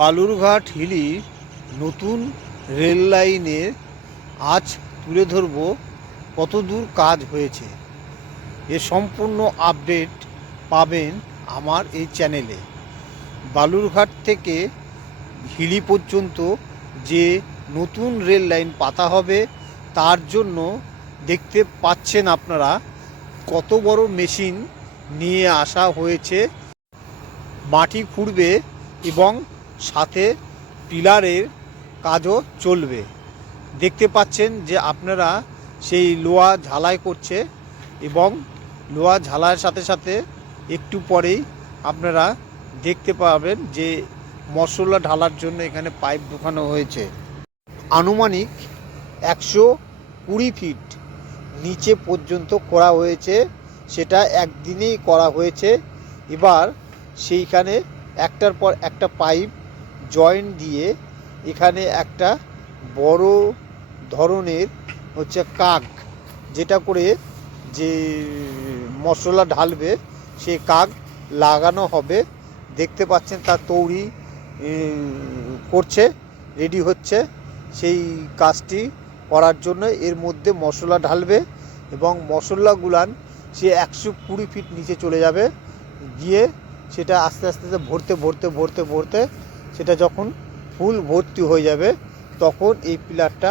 বালুরঘাট হিলির নতুন রেল লাইনের আজ তুলে ধরব কতদূর কাজ হয়েছে। এর সম্পূর্ণ আপডেট পাবেন আমার এই চ্যানেলে। বালুরঘাট থেকে হিলি পর্যন্ত যে নতুন রেল লাইন পাতা হবে, তার জন্য দেখতে পাচ্ছেন আপনারা কত বড় মেশিন নিয়ে আসা হয়েছে। মাটি খুঁড়বে এবং সাথে পিলারের কাজও চলবে। দেখতে পাচ্ছেন যে আপনারা সেই লোহা ঝালাই করছে এবং লোহা ঝালাইয়ের সাথে সাথে একটু পরেই আপনারা দেখতে পাবেন যে মশলা ঢালার জন্য এখানে পাইপ ঢোকানো হয়েছে। আনুমানিক 120 ফিট নিচে পর্যন্ত করা হয়েছে, সেটা একদিনেই করা হয়েছে। এবার সেইখানে একটার পর একটা পাইপ জয়েন্ট দিয়ে এখানে একটা বড় ধরনের কাক, যেটা করে যে মশলা ঢালবে সেই কাক লাগানো হবে। দেখতে পাচ্ছেন তার তৈরি করছে, রেডি হচ্ছে সেই কাজটি করার জন্য। এর মধ্যে মশলা ঢালবে এবং মশলাগুলান সে 120 ফিট নিচে চলে যাবে, গিয়ে সেটা আস্তে আস্তে ভরতে ভরতে ভরতে ভরতে সেটা যখন ফুল ভর্তি হয়ে যাবে তখন এই পিলারটা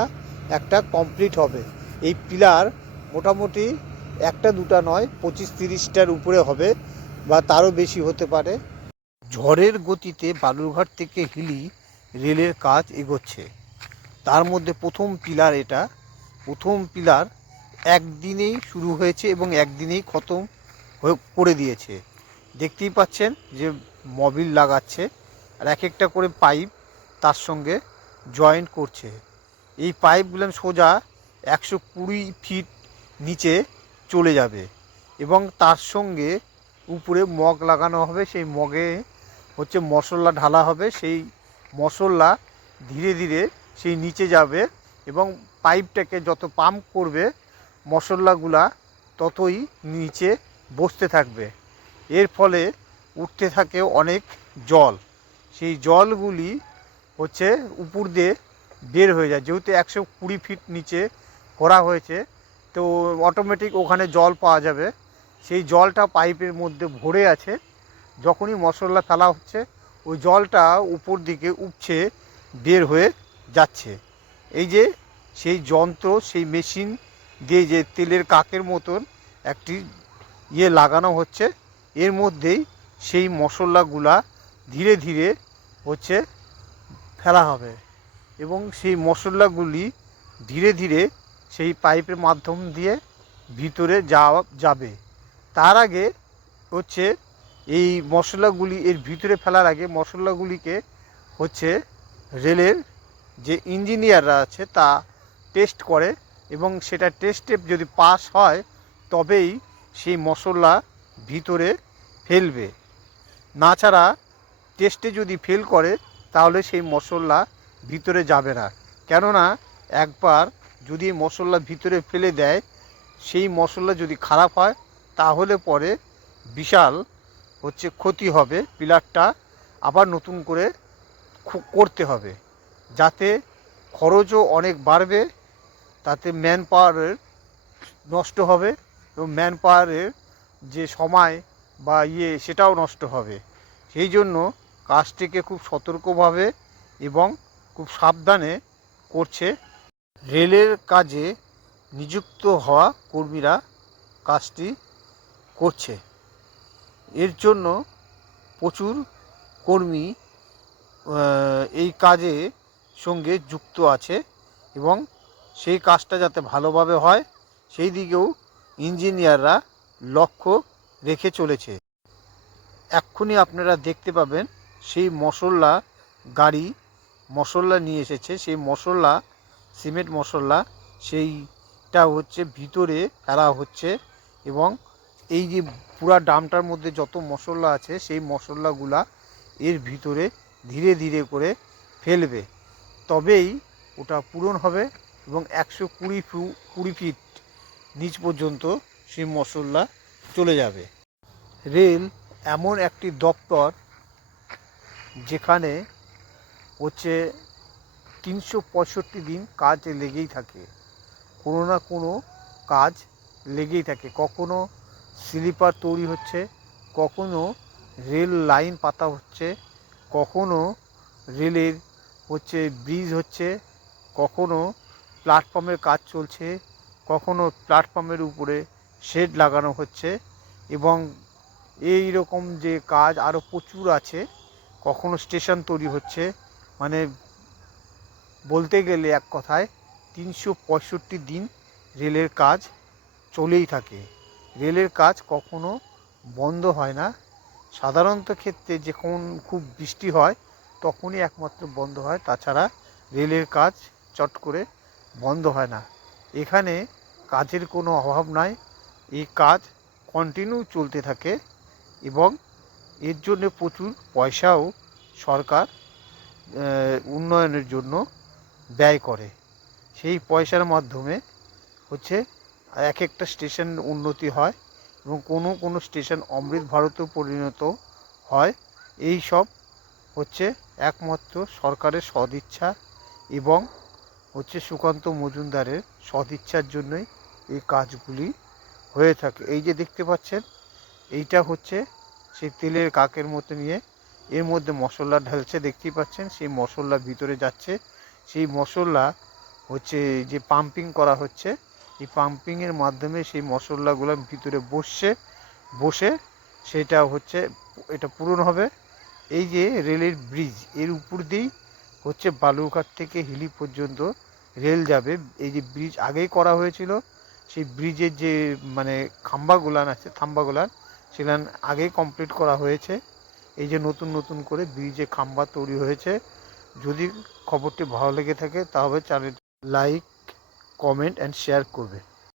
একটা কমপ্লিট হবে। এই পিলার মোটামুটি একটা দুটা নয়, 25-30টার উপরে হবে বা তারও বেশি হতে পারে। ঝড়ের গতিতে বালুরঘাট থেকে হিলি রেলের কাজ এগোচ্ছে। তার মধ্যে প্রথম পিলার, এটা প্রথম পিলার একদিনেই শুরু হয়েছে এবং একদিনেই খতম করে দিয়েছে। দেখতেই পাচ্ছেন যে মবিল লাগাচ্ছে আর এক একটা করে পাইপ তার সঙ্গে জয়েন্ট করছে। এই পাইপগুলো সোজা 120 ফিট নিচে চলে যাবে এবং তার সঙ্গে উপরে মগ লাগানো হবে। সেই মগে মশলা ঢালা হবে। সেই মশলা ধীরে ধীরে সেই নিচে যাবে এবং পাইপটাকে যত পাম্প করবে মশলাগুলা ততই নিচে বসতে থাকবে। এর ফলে উঠতে থাকে অনেক জল। সেই জলগুলি উপর দিয়ে বের হয়ে যায়। যেহেতু 120 ফিট নিচে করা হয়েছে, তো অটোমেটিক ওখানে জল পাওয়া যাবে। সেই জলটা পাইপের মধ্যে ভরে আছে। যখনই মশলা ফেলা হচ্ছে ওই জলটা উপর দিকে উপছে বের হয়ে যাচ্ছে। এই যে সেই যন্ত্র, সেই মেশিন দিয়ে যে তেলের কাকের মতন একটি লাগানো হচ্ছে, এর মধ্যেই সেই মশলাগুলা ধীরে ধীরে ফেলা হবে এবং সেই মশলাগুলি ধীরে ধীরে সেই পাইপের মাধ্যম দিয়ে ভিতরে যাবে। তার আগে এই মশলাগুলি এর ভিতরে ফেলার আগে মশলাগুলিকে রেলের যে ইঞ্জিনিয়াররা আছে তা টেস্ট করে এবং সেটা টেস্টে যদি পাস হয় তবেই সেই মশলা ভিতরে ফেলবে। না ছাড়া টেস্টে যদি ফেল করে তাহলে সেই মশলা ভিতরে যাবে না। কেননা একবার যদি মশলা ভিতরে ফেলে দেয়, সেই মশলা যদি খারাপ হয় তাহলে পরে বিশাল ক্ষতি হবে। পিলারটা আবার নতুন করে করতে হবে, যাতে খরচও অনেক বাড়বে, তাতে ম্যান পাওয়ারের নষ্ট হবে এবং ম্যান পাওয়ারের যে সময় বা সেটাও নষ্ট হবে। সেই জন্য কাজটিকে খুব সতর্কভাবে এবং খুব সাবধানে করছে রেলের কাজে নিযুক্ত হওয়া কর্মীরা। কাজটি করছে, এর জন্য প্রচুর কর্মী এই কাজে সঙ্গে যুক্ত আছে এবং সেই কাজটা যাতে ভালোভাবে হয় সেই দিকেও ইঞ্জিনিয়াররা লক্ষ্য রেখে চলেছে। এক্ষুনি আপনারা দেখতে পাবেন সেই মশলা গাড়ি মশলা নিয়ে এসেছে। সেই মশলা সিমেন্ট মশলা সেইটা ভিতরে ফেলা হচ্ছে এবং এই যে পুরা ড্রামটার মধ্যে যত মশলা আছে সেই মশলাগুলা এর ভিতরে ধীরে ধীরে করে ফেলবে, তবেই ওটা পূরণ হবে এবং 120 ফিট নিচ পর্যন্ত সেই মশলা চলে যাবে। রেল এমন একটি দপ্তর যেখানে হচ্ছে 365 দিন কাজ লেগেই থাকে, কোনো না কোনো কাজ লেগেই থাকে। কখনো স্লিপার তৈরি হচ্ছে, কখনো রেল লাইন পাতা হচ্ছে, কখনো রেলের ব্রিজ হচ্ছে, কখনো প্ল্যাটফর্মের কাজ চলছে, কখনো প্ল্যাটফর্মের উপরে শেড লাগানো হচ্ছে, এবং এই রকম যে কাজ আরও প্রচুর আছে। কখনো স্টেশন তৈরি হচ্ছে। মানে বলতে গেলে এক কথায় 365 দিন রেলের কাজ চলেই থাকে। রেলের কাজ কখনো বন্ধ হয় না। সাধারণত ক্ষেত্রে যখন খুব বৃষ্টি হয় তখনই একমাত্র বন্ধ হয়, তাছাড়া রেলের কাজ চট করে বন্ধ হয় না। এখানে কাজের কোনো অভাব নাই, এই কাজ কন্টিনিউ চলতে থাকে, এবং এর জন্য প্রচুর পয়সাও সরকার উন্নয়নের জন্য ব্যয় করে। সেই পয়সার মাধ্যমে এক একটা স্টেশন উন্নতি হয়, এবং কোনো কোনো স্টেশন অমৃত ভারতেও পরিণত হয়। এই সব একমাত্র সরকারের সদিচ্ছা এবং সুকান্ত মজুমদারের সদিচ্ছার জন্যই এই কাজগুলি হয়ে থাকে। এই যে দেখতে পাচ্ছেন, এইটা সেই তেলের কাকের মতো নিয়ে এর মধ্যে মশলা ঢালছে, দেখতেই পাচ্ছেন সেই মশলা ভিতরে যাচ্ছে। সেই মশলা যে পাম্পিং করা হচ্ছে, এই পাম্পিংয়ের মাধ্যমে সেই মশলাগুলো ভিতরে বসে সেটা এটা পূরণ হবে। এই যে রেলের ব্রিজ, এর উপর দিয়েই বালুরঘাট থেকে হিলি পর্যন্ত রেল যাবে। এই যে ব্রিজ আগেই করা হয়েছিল, সেই ব্রিজের যে থাম্বাগুলান সেগুলো আগেই কমপ্লিট করা হয়েছে। এই যে নতুন নতুন করে ব্রিজে খাম্বা তৈরি হয়েছে। যদি খবরটি ভালো লেগে থাকে তাহলে channel like, comment and share করবে।